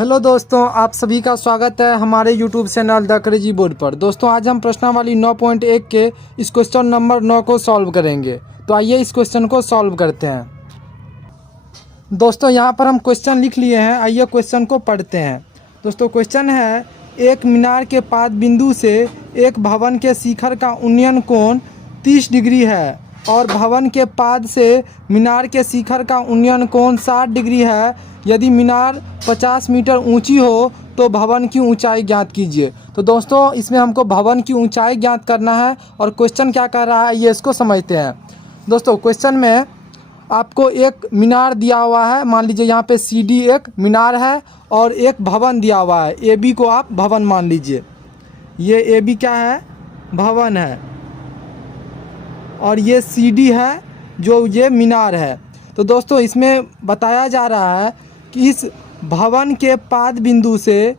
Hello दोस्तों, आप सभी का स्वागत है हमारे YouTube channel the crazy board पर। दोस्तों आज हम प्रश्नावली 9.1 के इस क्वेश्चन नंबर 9 को सॉल्व करेंगे। तो आइए इस क्वेश्चन को सॉल्व करते हैं। दोस्तों यहाँ पर हम क्वेश्चन लिख लिए हैं, आइए क्वेश्चन को पढ़ते हैं। दोस्तों क्वेश्चन है, एक मीनार के पाद बिंदु से एक भवन के शिखर का उन्नयन कोण 30 डिग्री है और भवन के पाद से मीनार के शिखर का उन्नयन कोण 60 डिग्री है। यदि मीनार 50 मीटर ऊंची हो तो भवन की ऊंचाई ज्ञात कीजिए। तो दोस्तों इसमें हमको भवन की ऊंचाई ज्ञात करना है और क्वेश्चन क्या कर रहा है ये इसको समझते हैं। दोस्तों क्वेश्चन में आपको एक मीनार दिया हुआ है, मान लीजिए यहाँ पे CD एक मीनार है और एक भवन दिया हुआ है, AB को आप भवन मान लीजिए। ये AB क्या है, भवन है, और ये CD है जो ये मीनार है। तो दोस्तों इसमें बताया जा रहा है कि इस भवन के पाद बिंदु से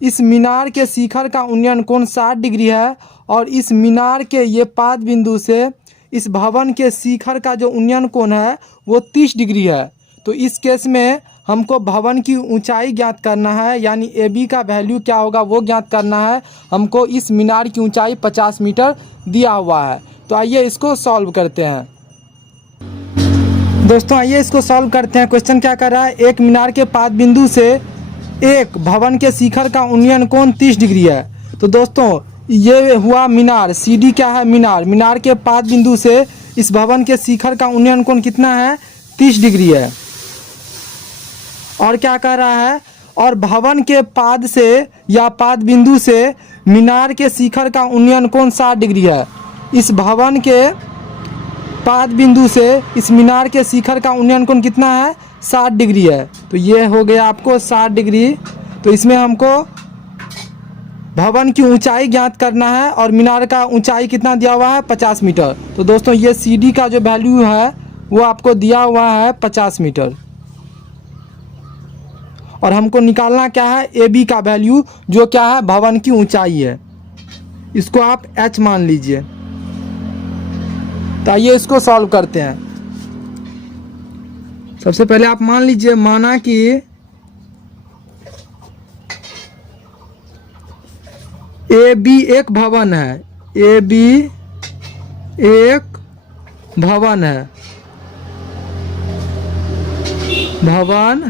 इस मीनार के शिखर का उन्नयन कोण 60 डिग्री है और इस मीनार के ये पाद बिंदु से इस भवन के शिखर का जो उन्नयन कोण है वो 30 डिग्री है। तो इस केस में हमको भवन की ऊंचाई ज्ञात करना है, यानी AB का वैल्यू क्या होगा वो ज्ञात करना है। हमको इस मीनार की ऊंचाई 50 मीटर दिया हुआ है। तो आइए इसको सॉल्व करते हैं। दोस्तों आइए इसको सॉल्व करते हैं। क्वेश्चन क्या कर रहा है, एक मीनार के पाद बिंदु से एक भवन के शिखर का उन्नयन कोण 30 डिग्री है। तो दोस्तों ये हुआ मीनार, CD क्या है, मीनार। मीनार के पाद बिंदु से इस भवन के शिखर का उन्नयन कोण कितना है, 30 डिग्री है। और क्या कह रहा है, और भवन के पाद से या पाद बिंदु से मीनार के शिखर का उन्नयन कोण 60 डिग्री है। इस भवन के पाद बिंदु से इस मीनार के शिखर का उन्नयन कोण कितना है, 60 डिग्री है। तो ये हो गया आपको 60 डिग्री। तो इसमें हमको भवन की ऊंचाई ज्ञात करना है और मीनार का ऊंचाई कितना दिया हुआ है, 50 मीटर। तो दोस्तों ये CD का जो वैल्यू है वो आपको दिया हुआ है 50 मीटर। और हमको निकालना क्या है, AB का वैल्यू जो क्या है, भवन की ऊंचाई है। इसको आप H मान लीजिए। तो आइए इसको सॉल्व करते हैं। सबसे पहले आप मान लीजिए, माना कि AB एक भवन है, AB एक भवन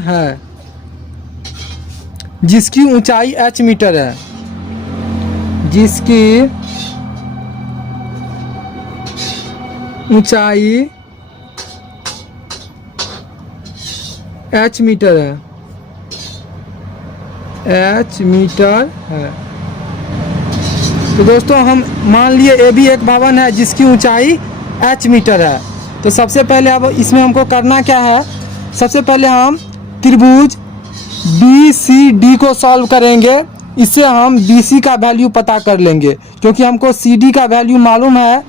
है जिसकी ऊंचाई H मीटर है, जिसकी ऊंचाई H मीटर है, H मीटर है। तो दोस्तों हम मान लिए AB एक भवन है जिसकी ऊंचाई H मीटर है। तो सबसे पहले अब इसमें हमको करना क्या है, सबसे पहले हम त्रिभुज BCD को सॉल्व करेंगे। इससे हम BC का वैल्यू पता कर लेंगे, क्योंकि हमको CD का वैल्यू मालूम है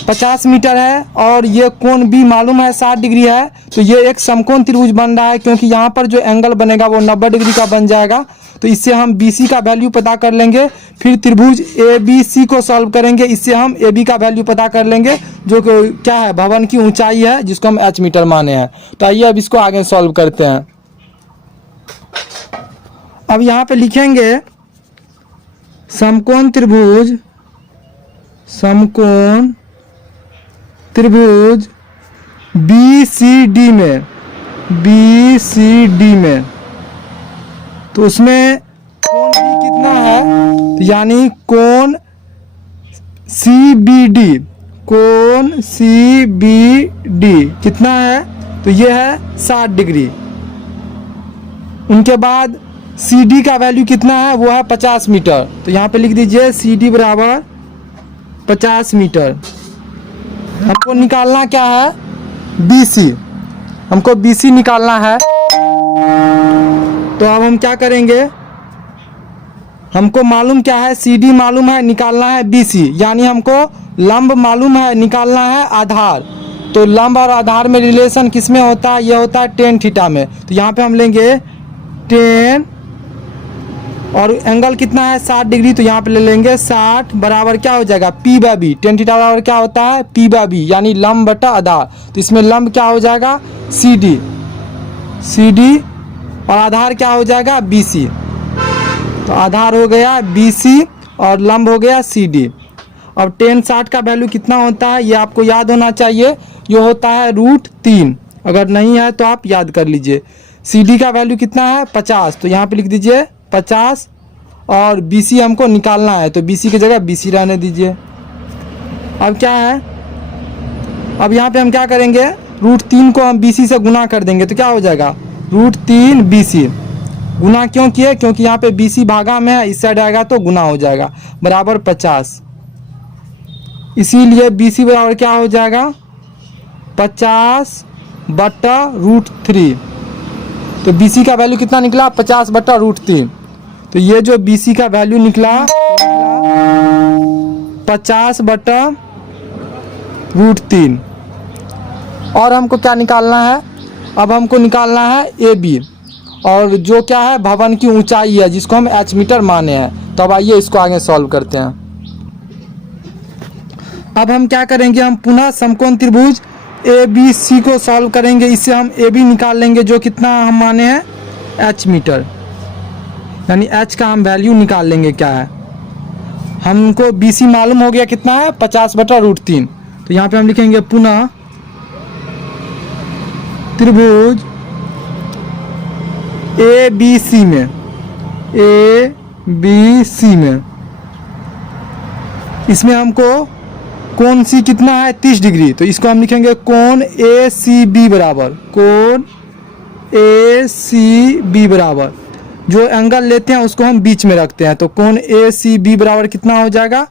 50 मीटर है और ये कोण भी मालूम है 60 डिग्री है। तो ये एक समकोण त्रिभुज बन रहा है, क्योंकि यहाँ पर जो एंगल बनेगा वो 90 डिग्री का बन जाएगा। तो इससे हम BC का वैल्यू पता कर लेंगे। फिर त्रिभुज ABC को सॉल्व करेंगे, इससे हम AB का वैल्यू पता कर लेंगे जो कि क्या है, भवन की ऊंचाई है जिसको हम H मीटर माने हैं। तो आइए अब इसको आगे सॉल्व करते हैं। अब यहाँ पे लिखेंगे समकोण त्रिभुज BCD में, तो उसमें कोण भी कितना है, तो यानी कोण CBD कितना है, तो ये है 60 डिग्री। उनके बाद CD का वैल्यू कितना है, वो है 50 मीटर। तो यहाँ पे लिख दीजिए CD बराबर 50 मीटर। हमको निकालना क्या है, BC, हमको BC निकालना है। तो अब हम क्या करेंगे, हमको मालूम क्या है, CD मालूम है, निकालना है BC, यानी हमको लंब मालूम है, निकालना है आधार। तो लंब और आधार में रिलेशन किस में होता है, यह होता है tan थीटा में। तो यहाँ पे हम लेंगे tan और एंगल कितना है 60 डिग्री, तो यहाँ पे ले लेंगे 60 बराबर क्या हो जाएगा P/B। tan थीटा बराबर क्या होता है P/B, यानी लंब बटा आधार। तो इसमें लंब क्या हो जाएगा CD और आधार क्या हो जाएगा, BC। तो आधार हो गया BC और लंब हो गया CD। अब tan 60 का वैल्यू कितना होता है ये आपको याद होना चाहिए, ये होता है √3। अगर नहीं है तो आप याद कर लीजिए। CD का वैल्यू कितना है 50, तो यहाँ पे लिख दीजिए 50 और BC हमको निकालना है तो BC की जगह BC रहने दीजिए। अब क्या है, अब यहाँ पे हम क्या करेंगे, √3 को हम BC से गुना कर देंगे तो क्या हो जाएगा √3 BC। गुना क्यों किए, क्योंकि यहाँ पे BC भागा में है, इस साइड आएगा तो गुना हो जाएगा बराबर 50। इसीलिए BC बराबर क्या हो जाएगा 50/√3। तो BC का वैल्यू कितना निकला 50/√3। तो ये जो BC का वैल्यू निकला 50/√3। और हमको क्या निकालना है, अब हमको निकालना है AB, और जो क्या है भवन की ऊंचाई है जिसको हम H मीटर माने हैं। तो अब आइए इसको आगे सॉल्व करते हैं। अब हम क्या करेंगे, हम पुनः समकोण त्रिभुज ABC को सॉल्व करेंगे। इससे हम AB निकाल लेंगे जो कितना हम माने हैं H मीटर, यानी H का हम वैल्यू निकाल लेंगे क्या है। हमको BC मालूम हो गया कितना है 50/√3। तो यहाँ पे हम लिखेंगे पुनः त्रिभुज ABC में इसमें हमको कोण C कितना है 30 डिग्री। तो इसको हम लिखेंगे कोण ACB बराबर, कोण ACB बराबर, जो एंगल लेते हैं उसको हम बीच में रखते हैं। तो कोण ACB बराबर कितना हो जाएगा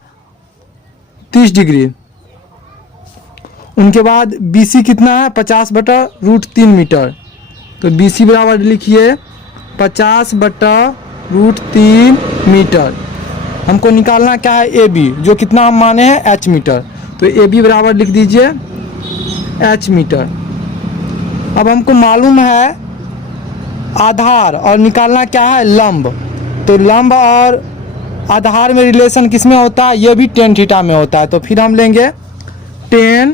30 डिग्री। उनके बाद BC कितना है 50/√3 मीटर। तो BC बराबर लिखिए 50/√3 मीटर। हमको निकालना क्या है AB, जो कितना हम माने हैं H मीटर। तो AB बराबर लिख दीजिए H मीटर। अब हमको मालूम है आधार और निकालना क्या है लंब। तो लंब और आधार में रिलेशन किस में होता है, ये भी tan थीटा में होता है। तो फिर हम लेंगे tan,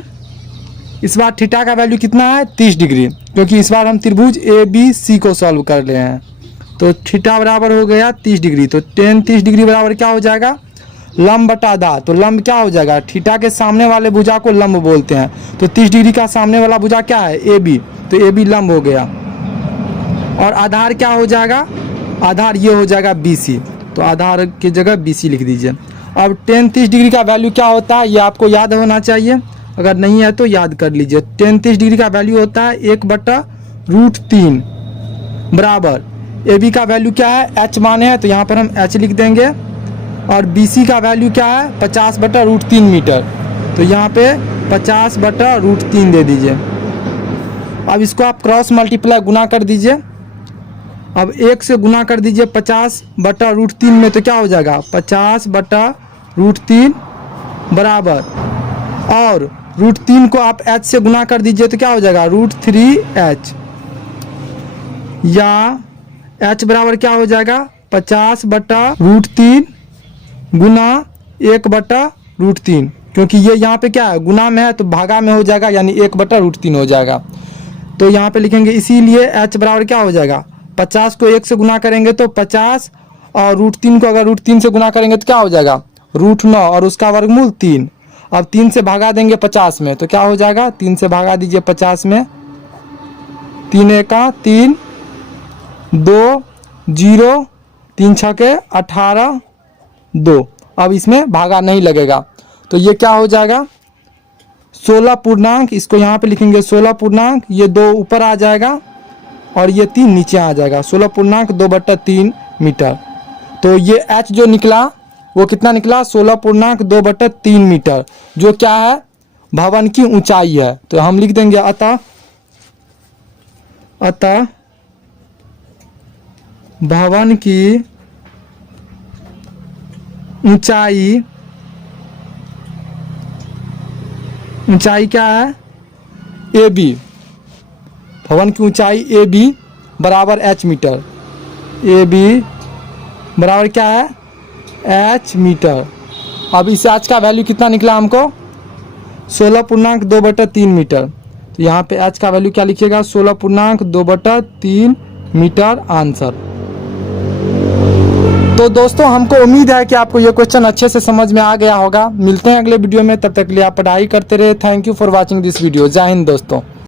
इस बार थीटा का वैल्यू कितना है 30 डिग्री, क्योंकि इस बार हम त्रिभुज ABC को सॉल्व कर रहे हैं। तो थीटा बराबर हो गया 30 डिग्री। तो tan 30 डिग्री बराबर क्या हो जाएगा लंब बटा आधार। तो लंब क्या हो जाएगा, थीटा के सामने वाले भुजा को लंब बोलते हैं। तो 30 डिग्री का सामने वाला भुजा क्या है AB, तो AB लंब हो गया। और आधार क्या हो जाएगा, आधार ये हो जाएगा BC। तो आधार की जगह BC लिख दीजिए। अब tan 30 डिग्री का वैल्यू क्या होता है ये आपको याद होना चाहिए, अगर नहीं है तो याद कर लीजिए। tan 30 डिग्री का वैल्यू होता है 1/√3 बराबर AB का वैल्यू क्या है H माने हैं, तो यहाँ पर हम H लिख देंगे। और BC का वैल्यू क्या है 50/√3 मीटर। तो यहाँ पे 50/√3 दे दीजिए। अब इसको आप क्रॉस मल्टीप्लाई गुना कर दीजिए। अब 1 से गुना कर दीजिए 50/√3 में, तो क्या हो जाएगा 50/√3 बराबर, और √3 को आप H से गुना कर दीजिए तो क्या हो जाएगा √3H, या H बराबर क्या हो जाएगा 50/√3 गुना 1/√3, क्योंकि ये यहाँ पे क्या है गुना में है तो भागा में हो जाएगा, यानी 1/√3 हो जाएगा। तो यहाँ पे लिखेंगे इसीलिए H बराबर क्या हो जाएगा 50 को 1 से गुना करेंगे तो 50, और √3 को अगर √3 से गुना करेंगे तो क्या हो जाएगा √9 और उसका वर्गमूल 3। अब 3 से भागा देंगे 50 में तो क्या हो जाएगा 3 से भागा दीजिए 50 में, 3 एका 3, 2 0, 3 छके 18 2। अब इसमें भागा नहीं लगेगा तो ये क्या हो जाएगा 16 पूर्णांक, इसको यहाँ पे लिखेंगे 16 पूर्णांक, ये 2 ऊपर आ जाएगा और ये 3 नीचे आ जाएगा, 16 पूर्णांक 2/3 मीटर। तो ये H जो निकला वो कितना निकला 16 पूर्णांक 2/3 मीटर, जो क्या है भवन की ऊंचाई है। तो हम लिख देंगे अतः भवन की ऊंचाई क्या है AB, भवन की ऊंचाई AB बराबर H मीटर, AB बराबर क्या है H मीटर। अब इस H का वैल्यू कितना निकला हमको 16 पूर्णांक 2/3 मीटर। तो यहाँ पे H का वैल्यू क्या लिखिएगा 16 पूर्णांक 2/3 मीटर आंसर। तो दोस्तों हमको उम्मीद है कि आपको ये क्वेश्चन अच्छे से समझ में आ गया होगा। मिलते हैं अगले वीडियो में, तब तक के लिए आप पढ़ाई करते रहे। Thank you for watching this video. जय हिंद दोस्तों।